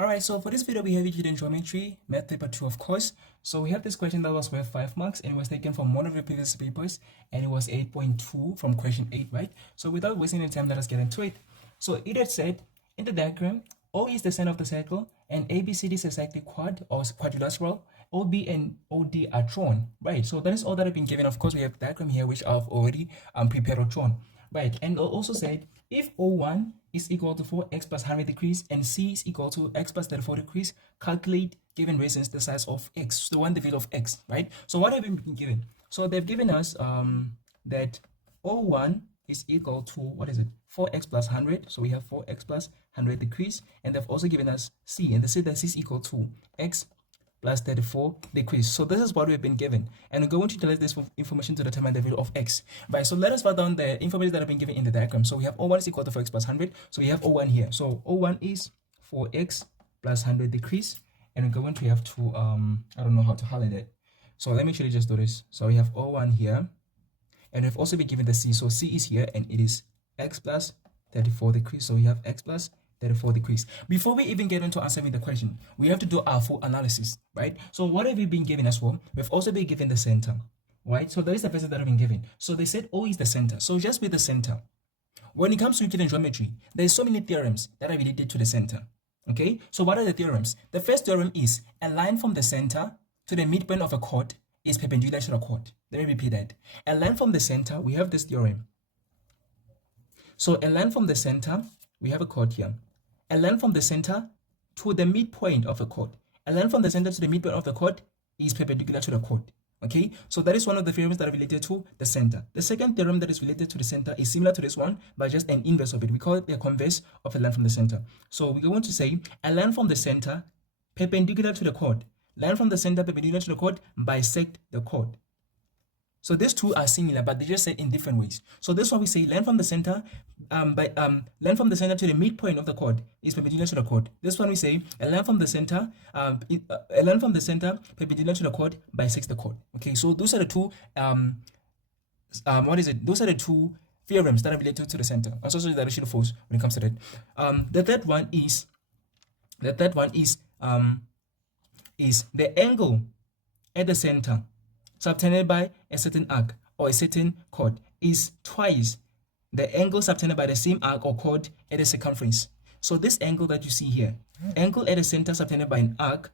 Alright, so for this video we have Euclidean Geometry, Math Paper 2 of course. So we have this question that was worth 5 marks and it was taken from one of the previous papers and it was 8.2 from question 8, right? So without wasting any time, let us get into it. So it had said, in the diagram, O is the center of the circle and ABCD is a cyclic quad or quadrilateral. OB and OD are drawn, right? So that is all that I've been given. Of course, we have a diagram here which I've already prepared or drawn, right? And it also said, if O1 is equal to 4x plus 100 degrees and C is equal to x plus 34 degrees, calculate given reasons the size of x, the one divided of x, right? So what have we been given? So they've given us that O1 is equal to, what is it, 4x plus 100. So we have 4x plus 100 degrees, and they've also given us C, and they say that C is equal to x plus 34 degrees. So this is what we've been given, and we're going to utilize this information to determine the value of x. Right, so let us write down the information that have been given in the diagram. So we have O1 is equal to 4x plus 100. So we have O1 here. So O1 is 4x plus 100 degrees, and we're going to have to I don't know how to highlight it. So let me actually just do this. So we have O1 here, and we've also been given the C. So C is here, and it is x plus 34 degrees. So we have x plus 34 degrees. Before we even get into answering the question, we have to do our full analysis, right? So what have we been given as well? We've also been given the center, right? So that is the person that have been given. So they said O is the center. So just with the center. When it comes to Euclidean geometry, there's so many theorems that are related to the center. Okay, so what are the theorems? The first theorem is a line from the center to the midpoint of a chord is perpendicular to the chord. Let me repeat that. A line from the center, we have this theorem. So a line from the center, we have a chord here. A line from the center to the midpoint of a chord. A line from the center to the midpoint of the chord is perpendicular to the chord. Okay, so that is one of the theorems that are related to the center. The second theorem that is related to the center is similar to this one, but just an inverse of it. We call it the converse of a line from the center. So we're going to say a line from the center perpendicular to the chord. Line from the center perpendicular to the chord bisect the chord. So these two are similar, but they just said in different ways. So this one we say line from the center line from the center to the midpoint of the chord is perpendicular to the chord. This one we say a line from the center perpendicular to the chord bisects the chord. Okay, so those are the two Those are the two theorems that are related to the center. Also, the direction of force when it comes to that. The third one is the angle at the center subtended by a certain arc or a certain chord is twice the angle subtended by the same arc or chord at the circumference. So this angle that you see here, angle at the center subtended by an arc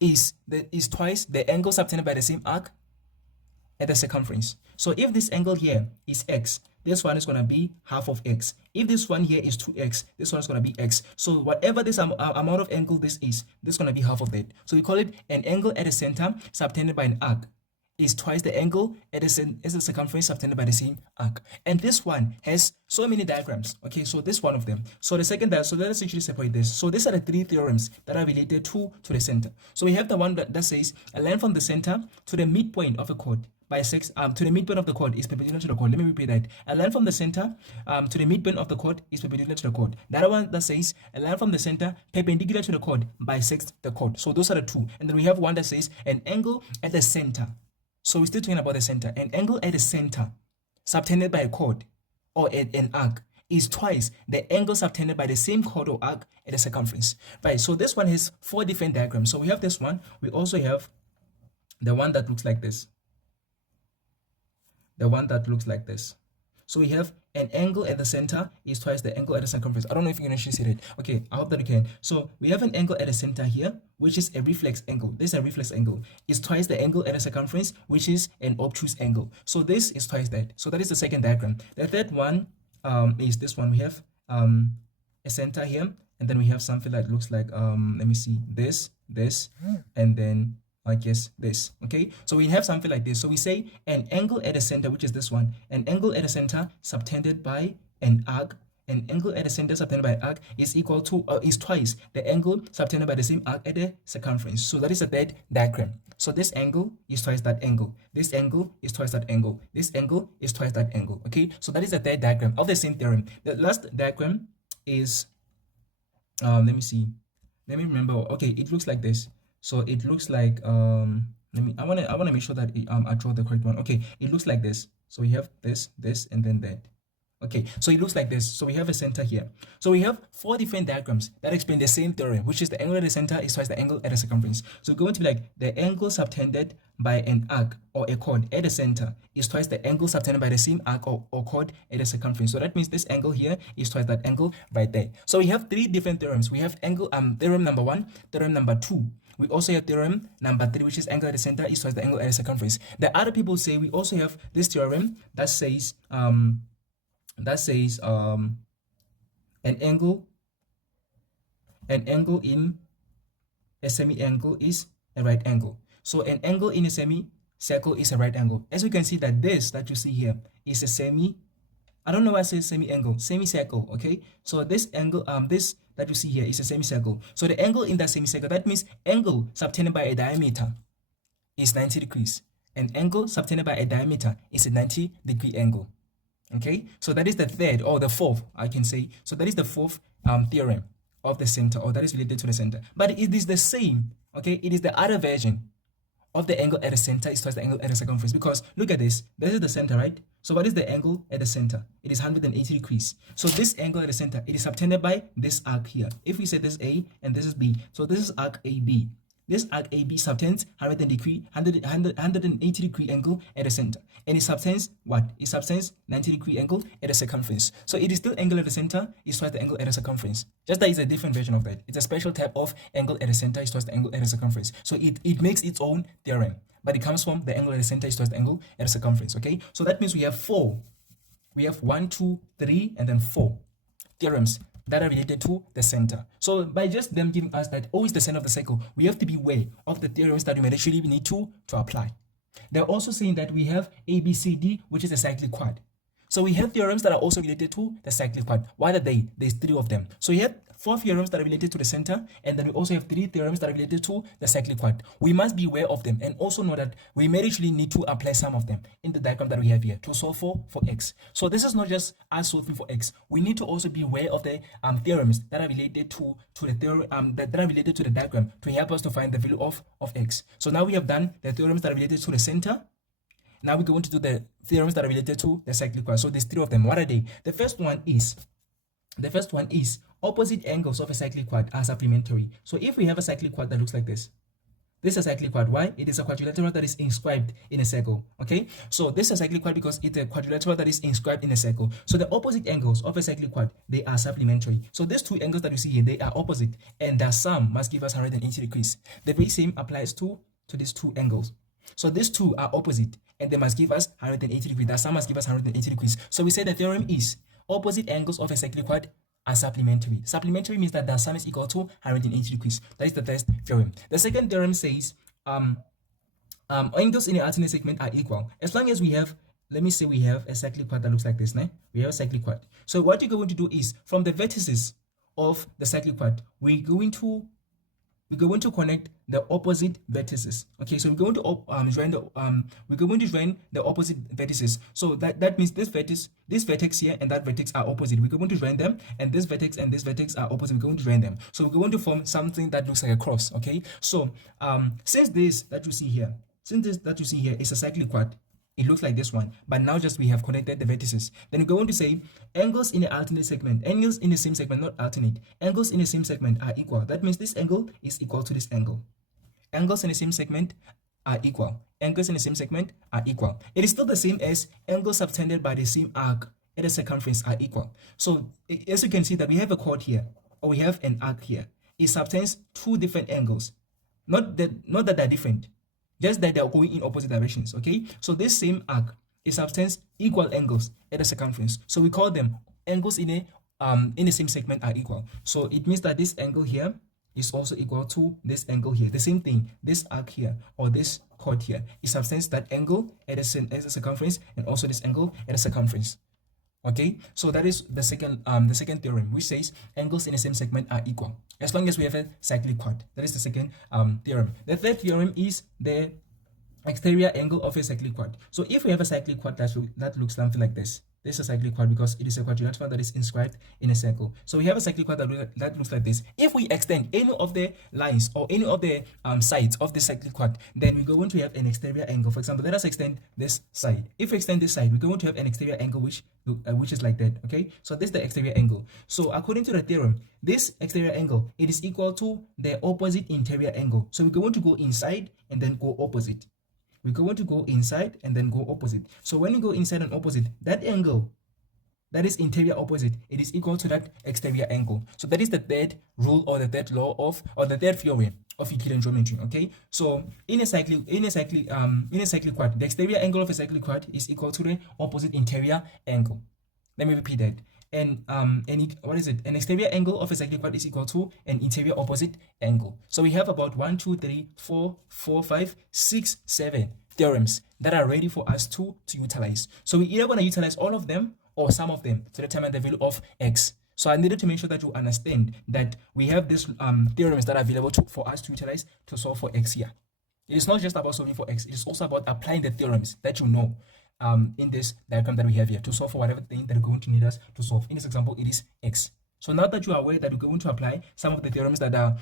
is twice the angle subtended by the same arc at the circumference. So if this angle here is x, this one is going to be half of x. If this one here is 2x, this one is going to be x. So whatever this amount of angle this is going to be half of that. So we call it an angle at the center subtended by an arc is twice the angle at the circumference subtended by the same arc. And this one has so many diagrams. Okay, so this one of them. So the second diagram, so let us actually separate this. So these are the three theorems that are related to the center. So we have the one that says a line from the center to the midpoint of a chord bisects to the midpoint of the chord is perpendicular to the chord. Let me repeat that. A line from the center to the midpoint of the chord is perpendicular to the chord. The other one that says a line from the center perpendicular to the chord bisects the chord. So those are the two. And then we have one that says an angle at the center. So we're still talking about the center. An angle at the center subtended by a chord or an arc is twice the angle subtended by the same chord or arc at the circumference. Right. So this one has 4 different diagrams. So we have this one. We also have the one that looks like this. The one that looks like this. So we have an angle at the center is twice the angle at the circumference. I don't know if you can actually see it. Okay, I hope that you can. So we have an angle at the center here, which is a reflex angle. This is a reflex angle. It's twice the angle at the circumference, which is an obtuse angle. So this is twice that. So that is the second diagram. The third one is this one. We have a center here, and then we have something that looks like let me see, this, and then I guess this. Okay, so we have something like this. So we say an angle at the center, which is this one, an angle at the center subtended by an arc. An angle at the center subtended by an arc is equal to is twice the angle subtended by the same arc at the circumference. So that is the third diagram. So this angle is twice that angle. This angle is twice that angle. This angle is twice that angle. Okay, so that is the third diagram of the same theorem. The last diagram is let me see. Let me remember. Okay, it looks like this. So it looks like I wanna make sure that I draw the correct one. Okay, it looks like this. So we have this, and then that. Okay, so it looks like this. So we have a center here. So we have 4 different diagrams that explain the same theorem, which is the angle at the center is twice the angle at the circumference. So it's going to be like the angle subtended by an arc or a chord at the center is twice the angle subtended by the same arc or chord at the circumference. So that means this angle here is twice that angle right there. So we have 3 different theorems. We have theorem number 1, theorem number 2. We also have theorem number 3, which is angle at the center is twice the angle at the circumference. The other people say we also have this theorem that says an angle in a semi-angle is a right angle. So an angle in a semicircle is a right angle. As you can see that this that you see here is a I don't know why I say semi-angle, semicircle, okay? So this angle, this that you see here is a semicircle. So the angle in that semicircle, that means angle subtended by a diameter is 90 degrees. An angle subtended by a diameter is a 90-degree angle. Okay, so that is the third or the fourth, I can say. So that is the fourth theorem of the center, or that is related to the center. But it is the same, okay? It is the other version of the angle at the center is twice the angle at the circumference. Because look at this. This is the center, right? So what is the angle at the center? It is 180 degrees. So this angle at the center, it is subtended by this arc here. If we say this A and this is B, so this is arc AB. This arc AB subtends 180 degree angle at the center. And it subtends what? It subtends 90 degree angle at the circumference. So it is still angle at the center is twice the angle at the circumference. Just that it's a different version of that. It's a special type of angle at the center is twice the angle at the circumference. So it makes its own theorem. But it comes from the angle at the center is twice the angle at the circumference. Okay? So that means we have 4. We have 1, 2, 3, and then 4 theorems that are related to the center. So by just them giving us that O is the center of the circle, we have to be aware of the theorems that we may actually need to apply. They're also saying that we have ABCD, which is a cyclic quad. So we have theorems that are also related to the cyclic quad. What are they? There's 3 of them. So we have 4 theorems that are related to the center, and then we also have 3 theorems that are related to the cyclic quad. We must be aware of them and also know that we may actually need to apply some of them in the diagram that we have here to solve for x. So this is not just us solving for x. We need to also be aware of the theorems that are related to the theorem that are related to the diagram to help us to find the value of x. So now we have done the theorems that are related to the center. Now we're going to do the theorems that are related to the cyclic quad. So there's 3 of them. What are they? The first one is opposite angles of a cyclic quad are supplementary. So if we have a cyclic quad that looks like this is a cyclic quad. Why? It is a quadrilateral that is inscribed in a circle. Okay, so this is a cyclic quad because it's a quadrilateral that is inscribed in a circle. So the opposite angles of a cyclic quad, they are supplementary. So these 2 angles that you see here, they are opposite, and their sum must give us 180 degrees. The very same applies to these 2 angles. So these 2 are opposite, and they must give us 180 degrees. Their sum must give us 180 degrees. So we say the theorem is opposite angles of a cyclic quad are supplementary. Supplementary means that the sum is equal to 180 degrees. That is the first theorem. The second theorem says angles in the alternate segment are equal. As long as we have, let me say we have a cyclic quad that looks like this. We have a cyclic quad. So what you're going to do is from the vertices of the cyclic quad, we're going to connect the opposite vertices. Okay, so we're going to join the opposite vertices. So that means this vertex here and that vertex are opposite. We're going to join them, and this vertex and this vertex are opposite. We're going to join them. So we're going to form something that looks like a cross. Okay, so since this that you see here is a cyclic quad, it looks like this one, but now just we have connected the vertices. Then we're going to say angles in the alternate segment, angles in the same segment, not alternate. Angles in the same segment are equal. That means this angle is equal to this angle. Angles in the same segment are equal. Angles in the same segment are equal. It is still the same as angles subtended by the same arc at the circumference are equal. So as you can see that we have a chord here, or we have an arc here. It subtends 2 different angles. Not that they're different, just that they are going in opposite directions. Okay, so this same arc, it subtends equal angles at the circumference. So we call them angles in the same segment are equal. So it means that this angle here is also equal to this angle here. The same thing, this arc here or this chord here, it subtends that angle at the circumference and also this angle at the circumference. Okay, so that is the second theorem, which says angles in the same segment are equal as long as we have a cyclic quad. That is the second theorem. The third theorem is the exterior angle of a cyclic quad. So if we have a cyclic quad that looks something like this, This is a cyclic quad because it is a quadrilateral that is inscribed in a circle. So we have a cyclic quad that looks like this. If we extend any of the lines or any of the sides of the cyclic quad, then we're going to have an exterior angle. For example, let us extend this side. If we extend this side, we're going to have an exterior angle which is like that. Okay, so this is the exterior angle. So according to the theorem, this exterior angle, it is equal to the opposite interior angle. So we're going to go inside and then go opposite. We're going to go inside and then go opposite. So when we go inside and opposite, that angle, that is interior opposite, it is equal to that exterior angle. So that is the third rule or the third law of, or the third theorem of Euclidean geometry. Okay, so in a cyclic quad, the exterior angle of a cyclic quad is equal to the opposite interior angle. Let me repeat that. And what is it? An exterior angle of a cyclic quad is equal to an interior opposite angle. So we have about 1, 2, 3, 4, 5, 6, 7 theorems that are ready for us to utilize. So we're either going to utilize all of them or some of them to determine the value of x. So I needed to make sure that you understand that we have these theorems that are available for us to utilize to solve for x here. It is not just about solving for x, it is also about applying the theorems that you know in this diagram that we have here to solve for whatever thing that you're going to need us to solve. In this example, it is x. So now that you are aware that we're going to apply some of the theorems that are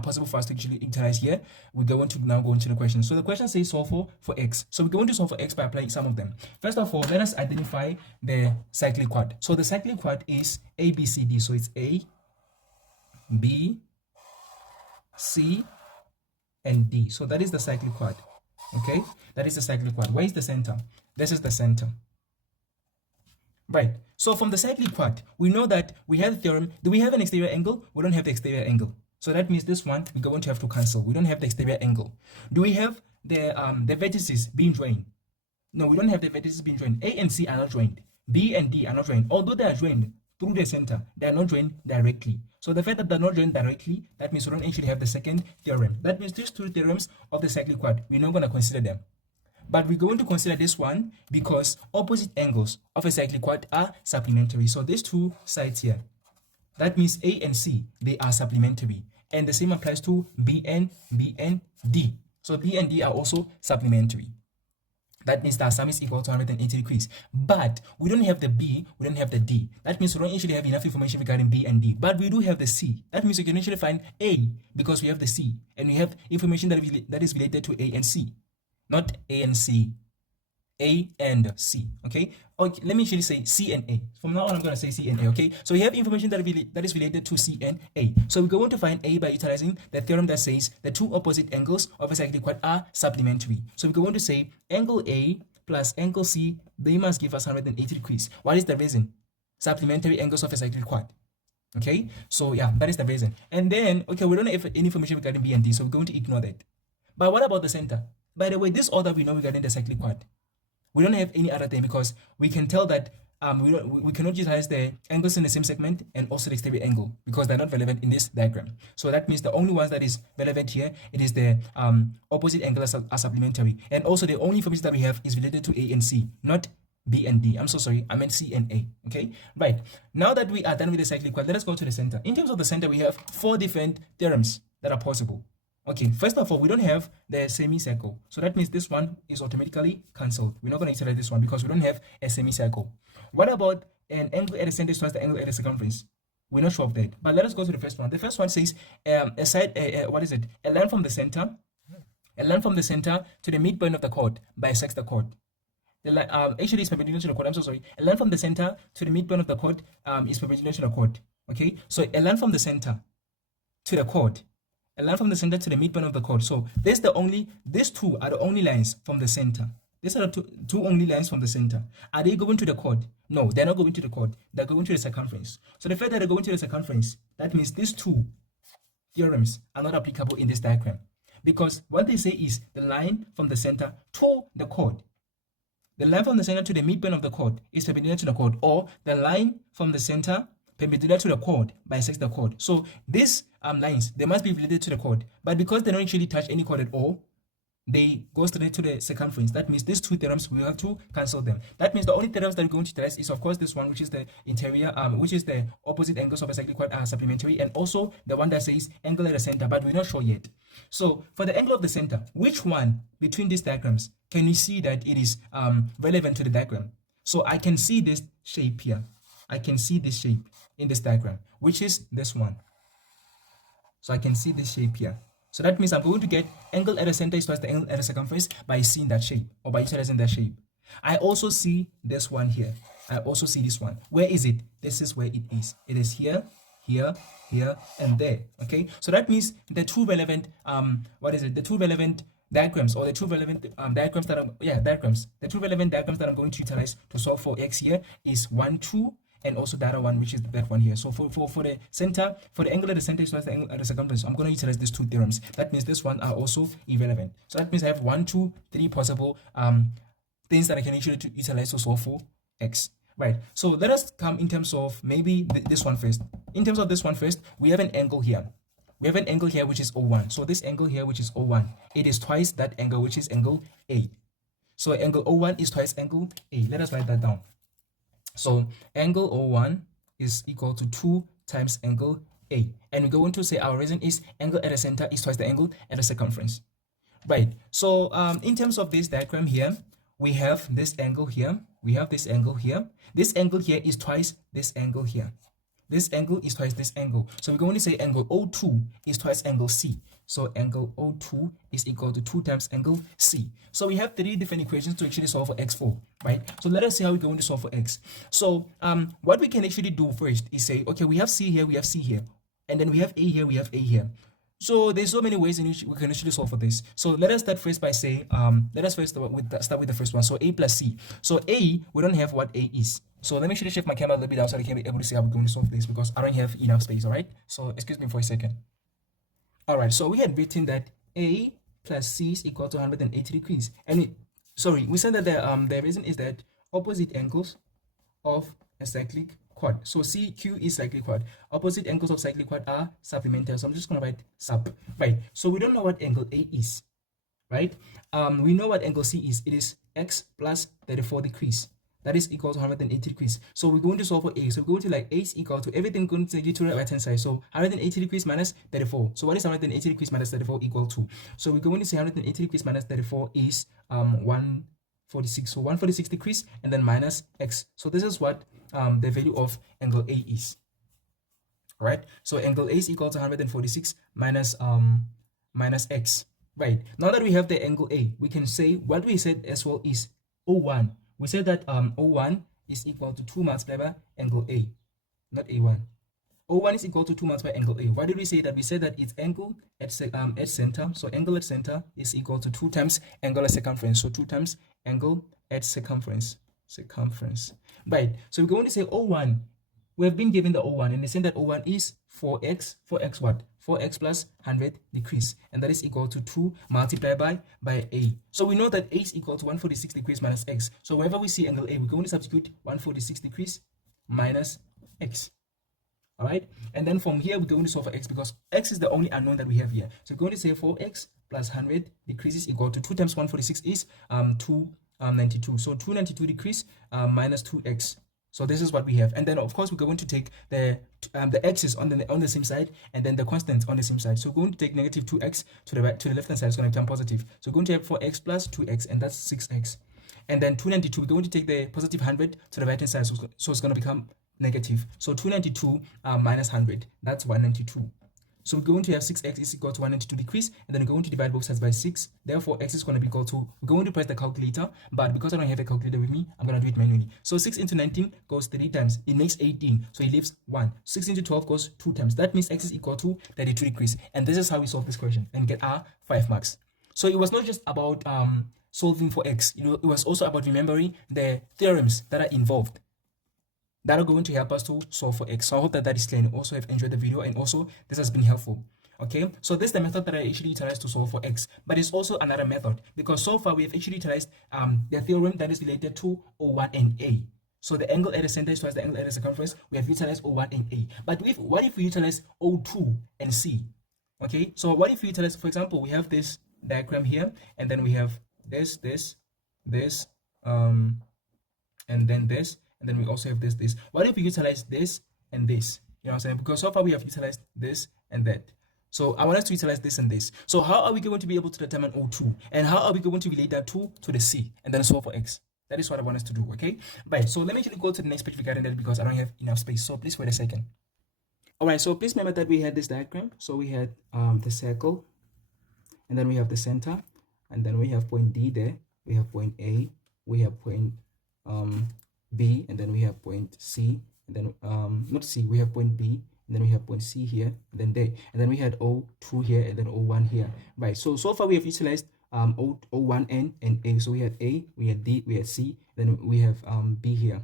possible for us to actually utilize here, we're going to now go into the question. So the question says solve for x. So we're going to solve for x by applying some of them. First of all, let us identify the cyclic quad. So the cyclic quad is A, B, C, D. So it's A, B, C, and D. So that is the cyclic quad. Okay, that is the cyclic quad. Where is the center? This is the center. Right. So from the cyclic quad, we know that we have the theorem. Do we have an exterior angle? We don't have the exterior angle. So that means this one we're going to have to cancel. We don't have the exterior angle. Do we have the vertices being joined? No, we don't have the vertices being joined. A and C are not joined. B and D are not joined. Although they are joined through the center, they are not joined directly. So the fact that they're not joined directly, that means we don't actually have the second theorem. That means these two theorems of the cyclic quad, we're not going to consider them. But we're going to consider this one because opposite angles of a cyclic quad are supplementary. So these two sides here, that means A and C, they are supplementary. And the same applies to B and D. So B and D are also supplementary. That means that sum is equal to 180 degrees. But we don't have the B, we don't have the D. That means we don't actually have enough information regarding B and D. But we do have the C. That means we can actually find A because we have the C. And we have information that is related to A and C. Not A and C. A and C. Okay? Okay, let me actually say C and A. From now on, I'm going to say C and A. Okay? So we have information that is related to C and A. So we're going to find A by utilizing the theorem that says the two opposite angles of a cyclic quad are supplementary. So we're going to say angle A plus angle C, they must give us 180 degrees. What is the reason? Supplementary angles of a cyclic quad. Okay? So yeah, that is the reason. And then, okay, we don't have any information regarding B and D, so we're going to ignore that. But what about the center? By the way, this order we know regarding the cyclic quad. We don't have any other thing because we can tell that we cannot utilize the angles in the same segment and also the exterior angle because they're not relevant in this diagram. So that means the only ones that is relevant here, it is the opposite angles are supplementary. And also the only information that we have is related to A and C, not B and D. I'm so sorry, I meant C and A. Okay, right. Now that we are done with the cyclic quad, let us go to the center. In terms of the center, we have 4 different theorems that are possible. Okay, first of all, we don't have the semicircle. So that means this one is automatically cancelled. We're not going to utilize this one because we don't have a semicircle. What about an angle at the center times the angle at the circumference? We're not sure of that. But let us go to the first one. The first one says a line from the center to the midpoint of the chord bisects the chord. The line actually is perpendicular to the chord. I'm so sorry. A line from the center to the midpoint of the chord is perpendicular to the chord. Okay, so a line from the center to the chord. A line from the center to the midpoint of the chord. So these two are the only lines from the center. These are the two only lines from the center. Are they going to the chord? No, they're not going to the chord. They're going to the circumference. So the fact that they're going to the circumference, that means these two theorems are not applicable in this diagram. Because what they say is the line from the center to the chord. The line from the center to the midpoint of the chord is perpendicular to the chord, or the line from the center perpendicular to the chord bisects the chord. So these lines, they must be related to the chord, but because they don't actually touch any chord at all, they go straight to the circumference. That means these two theorems, we have to cancel them. That means the only theorems that we're going to utilize is of course this one, which is the interior, which is the opposite angles of a cyclic quad are supplementary, and also the one that says angle at the center, but we're not sure yet. So for the angle of the center, which one between these diagrams can we see that it is relevant to the diagram? So I can see this shape here. I can see this shape in this diagram, which is this one. So I can see this shape here. So that means I'm going to get angle at the center is twice the angle at the circumference by seeing that shape or by utilizing that shape. I also see this one here. I also see this one. Where is it? This is where it is. It is here, here, here, and there. Okay. So that means the two relevant the two relevant diagrams, or the two relevant diagrams that the two relevant diagrams that I'm going to utilize to solve for x here is 1, 2, and also the other one, which is that one here. So for the center, for the angle at the center is the angle at the circumference, I'm going to utilize these two theorems. That means this one are also irrelevant. So that means I have 1, 2, 3 possible things that I can actually utilize to solve for x. Right. So let us come in terms of maybe this one first. In terms of this one first, we have an angle here. We have an angle here which is O1. So this angle here which is O1, it is twice that angle which is angle A. So angle O1 is twice angle A. Let us write that down. So angle O1 is equal to 2 times angle A. And we're going to say our reason is angle at the center is twice the angle at the circumference. Right. So in terms of this diagram here, we have this angle here. We have this angle here. This angle here is twice this angle here. This angle is twice this angle. So we're going to say angle O2 is twice angle C. So angle O2 is equal to 2 times angle C. So we have 3 different equations to actually solve for x4, right? So let us see how we're going to solve for x. So what we can actually do first is say, okay, we have C here, we have C here, and then we have A here, we have A here. So there's so many ways in which we can actually solve for this. So let us start first by saying, let us first start with the first one. So A plus C. So A, we don't have what A is. So let me actually shift my camera a little bit down so I can be able to see how we're going to solve this, because I don't have enough space, all right? So excuse me for a second. All right, so we had written that A plus C is equal to 180 degrees. And we said that the reason is that opposite angles of a cyclic quad. So CQ is cyclic quad. Opposite angles of cyclic quad are supplementary. So I'm just going to write sub. Right. So we don't know what angle A is. Right. We know what angle C is. It is x plus 34 degrees. That is equal to 180 degrees. So we're going to solve for A. So we're going to like A is equal to everything going to take you to the right hand side. So 180 degrees minus 34. So what is 180 degrees minus 34 equal to? So we're going to say 180 degrees minus 34 is 146. So 146 degrees and then minus x. So this is what the value of angle A is. Right? So angle A is equal to 146 minus x. Right. Now that we have the angle A, we can say what we said as well is O1. We said that O1 is equal to 2 multiplied by angle A, not A1. O1 is equal to 2 multiplied by angle A. Why did we say that? We said that it's angle at center. So angle at center is equal to 2 times angle at circumference. So 2 times angle at circumference. Right. So we're going to say O1. We have been given the O1, and they said that O1 is 4x what? 4x plus 100 degrees, and that is equal to 2 multiplied by A. So we know that A is equal to 146 degrees minus x. So wherever we see angle A, we're going to substitute 146 degrees minus x. All right, and then from here we're going to solve for x, because x is the only unknown that we have here. So we're going to say 4x plus 100 degrees is equal to 2 times 146 is 292. So 292 degrees minus 2x. So this is what we have, and then of course we're going to take the x's on the same side, and then the constant on the same side. So we're going to take negative 2x to the left hand side. It's going to become positive. So we're going to have 4x plus 2x, and that's 6x. And then 292, we're going to take the positive 100 to the right hand side. So it's going to become negative. So 292 minus 100, that's 192. So we're going to have 6x is equal to 192 degrees, and then we're going to divide both sides by 6. Therefore, x is going to be equal to, we're going to press the calculator, but because I don't have a calculator with me, I'm going to do it manually. So 6 into 19 goes 3 times. It makes 18. So it leaves 1. 6 into 12 goes 2 times. That means x is equal to 32 degrees. And this is how we solve this question and get our 5 marks. So it was not just about solving for x. It was also about remembering the theorems that are involved, that are going to help us to solve for x. So I hope that is clear, and also have enjoyed the video, and also this has been helpful. Okay, so this is the method that I actually utilized to solve for x, but it's also another method, because so far we have actually utilized the theorem that is related to O1 and A. So the angle at the center is twice the angle at the circumference. We have utilized O1 and A. But what if we utilize O2 and C? Okay, so what if we utilize, for example, we have this diagram here, and then we have this, and then this. And then we also have this. What if we utilize this and this? You know what I'm saying? Because so far we have utilized this and that. So I want us to utilize this and this. So how are we going to be able to determine O2? And how are we going to relate that to the C and then solve for x? That is what I want us to do, okay? Right, so let me actually go to the next page regarding that because I don't have enough space. So please wait a second. All right, so please remember that we had this diagram. So we had the circle, and then we have the center, and then we have point D there. We have point A, we have point B, and then we have point C, and then not C, we have point B, and then we have point C here, and then there, and then we had O2 here, and then O1 here. Right, so far we have utilized O1N and A. So we had A, we had D, we had C, then we have B here.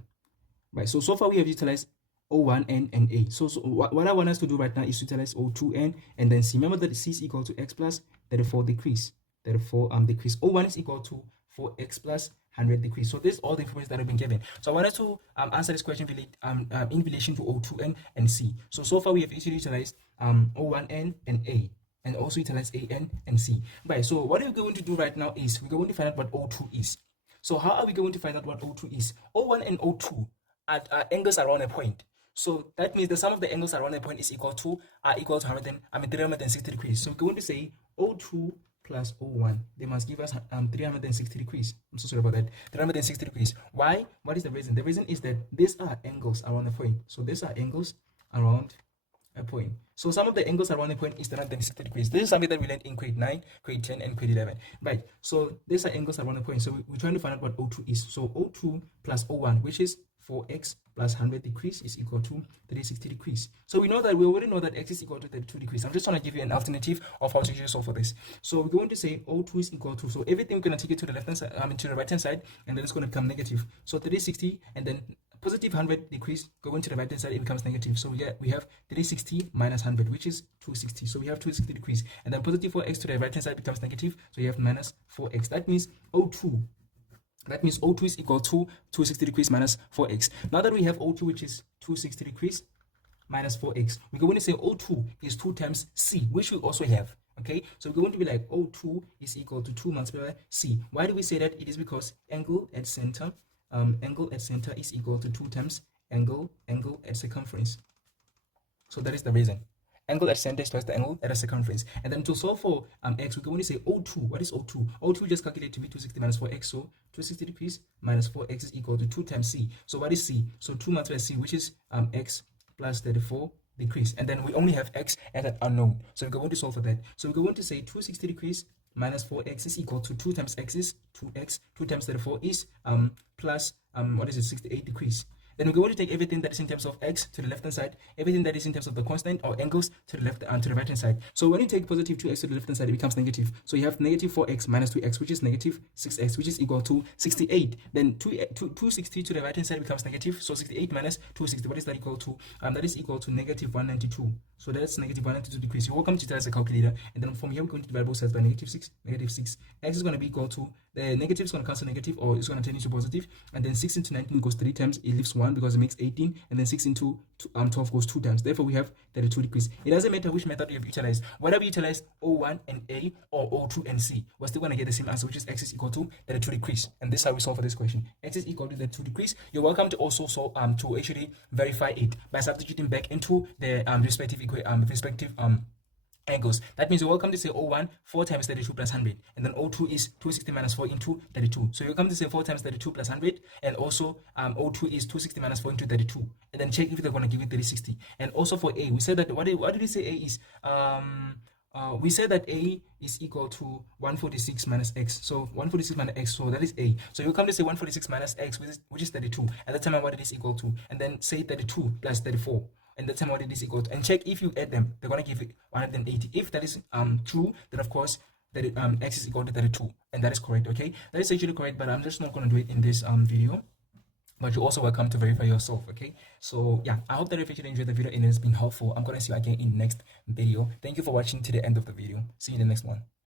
Right, so far we have utilized O1N and A. So what I want us to do right now is utilize O2N and then C. Remember that C is equal to X plus 34 decrease. 34 decrease. O1 is equal to 4X plus 100 decrease. So this is all the information that have been given. So I want us to answer this question in relation to O2N and C. So far we have utilized O1N and A, and also utilize AN and C. Right, so what we're going to do right now is we're going to find out what O2 is. So how are we going to find out what O2 is? O1 and O2 are angles around a point. So that means the sum of the angles around a point is equal to 360 degrees. So we're going to say O2 plus O1. They must give us 360 degrees. I'm so sorry about that. 360 degrees. Why? What is the reason? The reason is that these are angles around a point. So these are angles around a point. So some of the angles around the point is 360 degrees. This is something that we learned in grade 9, grade 10, and grade 11. Right. So these are angles around the point. So we're trying to find out what O2 is. So O2 plus O1, which is 4x plus 100 degrees, is equal to 360 degrees. So we already know that x is equal to 32 degrees. I'm just trying to give you an alternative of how to usually solve for this. So we're going to say O2 is equal to, so everything we're going to take it to the left hand side, to the right hand side, and then it's going to become negative. So 360 and then positive 100 degrees going to the right hand side, it becomes negative. So we have 360 minus 100, which is 260. So we have 260 degrees, and then positive 4x to the right hand side becomes negative. So you have minus 4x. That means O2 is equal to 260 degrees minus 4x. Now that we have O2, which is 260 degrees minus 4x, we're going to say O2 is 2 times C, which we also have. Okay, so we're going to be like O2 is equal to 2 multiplied by C. Why do we say that? It is because angle at center is equal to 2 times angle at circumference. So that is the reason. Angle at center is twice the angle at a circumference. And then to solve for x, we're going to say O2. What is O2? O2 just calculate to be 260 minus 4x. So 260 degrees minus 4x is equal to 2 times C. So what is C? So 2 multiplied by C, which is x plus 34 degrees. And then we only have x as an unknown. So we're going to solve for that. So we're going to say 260 degrees minus 4x is equal to 2 times x is 2x. 2 times 34 is plus 68 degrees. Then we're going to take everything that is in terms of x to the left hand side, everything that is in terms of the constant or angles to the left and to the right hand side. So when you take positive 2x to the left hand side, it becomes negative. So you have negative 4x minus 2x, which is negative 6x, which is equal to 68. Then 260 to the right hand side becomes negative. So 68 minus 260, what is that equal to? That is equal to negative 192. So that's negative 192 degrees. You're welcome to utilize a calculator. And then from here, we're going to divide both sides by negative 6. X is going to be equal to, the negative is going to cancel negative, or it's going to turn into positive. And then 6 into 19 goes 3 times. It leaves 1 because it makes 18. And then 6 into 12 goes 2 times. Therefore, we have 32 degrees. It doesn't matter which method you have utilized. Whether we utilize O1 and A or O2 and C, we're still going to get the same answer, which is x is equal to 32 degrees. And this is how we solve for this question. X is equal to 32 degrees. You're welcome to also solve to actually verify it by substituting back into the respective angles. That means you're welcome to say O1 4 times 32 plus 100, and then O2 is 260 minus 4 into 32. So you're welcome to say 4 times 32 plus 100, and also O2 is 260 minus 4 into 32, and then check if they're going to give you 360. And also for A, we said that what did we say A is? We said that A is equal to 146 minus x. So 146 minus x, so that is A. So you come to say 146 minus x, which is 32. At that time, what it is equal to, and then say 32 plus 34. And that's what it is equal to, and check if you add them, they're going to give you 180. If that is true, then of course that x is equal to 32, and that is correct. Okay, that is actually correct, but I'm just not going to do it in this video. But you're also welcome to verify yourself. Okay, so yeah, I hope that if you enjoyed the video and it's been helpful. I'm going to see you again in the next video. Thank you for watching to the end of the video. See you in the next one.